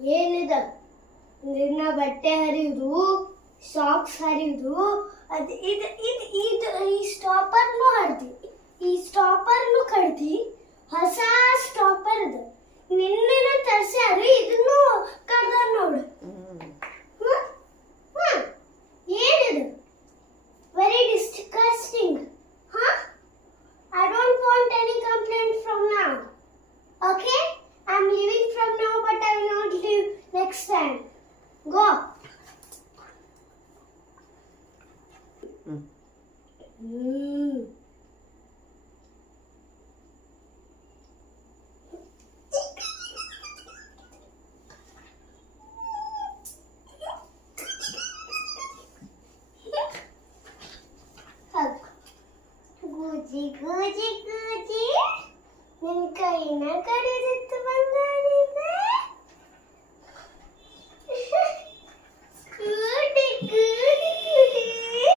ಏನಿದೆ ನಿನ್ನ ಬಟ್ಟೆ ಹರಿಯುವುದು, ಸಾಕ್ಸ್ ಹರಿಯುವುದು, ಅದು ಈ ಸ್ಟಾಪರ್ನು ಹರಿದಿ, ಈ ಸ್ಟಾಪರ್ನು ಕಡ್ದಿ, ಹೊಸ ಸ್ಟಾಪರ್ ಇದು. ನಿನ್ನೆನ ತರ್ಸ್ಯಾರು, ಇದನ್ನು ಕಡ್ದ ನೋಡು. ಏನಿದು? Very disgusting. I don't want any complaint from now. Okay? I'm leaving from now, but I will not leave next time. Go. Mm.